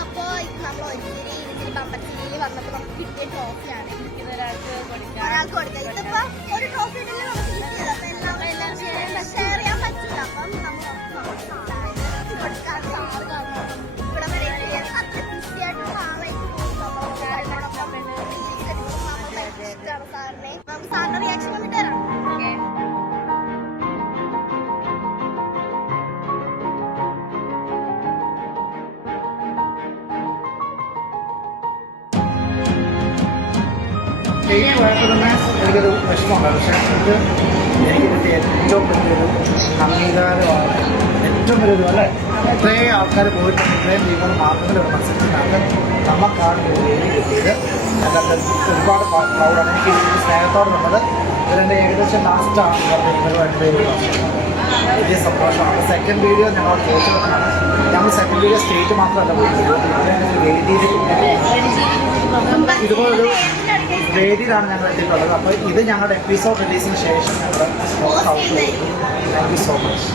അപ്പോ നമ്മൾ ഒരിച്ചിരി ഇതിൽ നമുക്ക് കിട്ടിയ ട്രോഫിയാണ് ഇരിക്കുന്ന ഒരാൾക്ക് കൊടുക്കാം. ഒരാൾക്ക് കൊടുക്കാം. ഇതിപ്പോ ഒരു ട്രോഫി ഉണ്ടെങ്കിൽ സ്റ്റേജ് പോയപ്പോൾ തന്നെ എനിക്കൊരു വിഷമമുണ്ട് പക്ഷേ ഇത് എനിക്കിതിന്റെ ഏറ്റവും വലിയൊരു അംഗീകാരമാണ് ഏറ്റവും വലിയൊരു അല്ലേ ഇത്രയും ആൾക്കാർ പോയിട്ടുണ്ട് ഇത്രയും ടീമുകൾ മാത്രമേ ഒരു മത്സരത്തിനാണ് നമുക്കാണ് ഒരു വേദി കിട്ടിയത് ഞങ്ങളുടെ ഒരുപാട് പ്രൗഡാണ് എനിക്ക് ഈ സ്നേഹത്തോടുള്ളത് ഇതിന്റെ ഏകദേശം ലാസ്റ്റാണ് പേര് വലിയ സന്തോഷമാണ് സെക്കൻഡ് വീഡിയോ ഞങ്ങൾ ചോദിച്ചതാണ് ഞങ്ങൾ സെക്കൻഡ് വീഡിയോ സ്റ്റേറ്റ് മാത്രമല്ല പോയി വേദിയിൽ ഇതുപോലൊരു വേദിയിലാണ് ഞങ്ങൾ എത്തിയിട്ടുള്ളത്. അപ്പോൾ ഇത് ഞങ്ങളുടെ എപ്പിസോഡ് റിലീസിന് ശേഷം ഞങ്ങൾ താങ്ക് യു സോ മച്ച്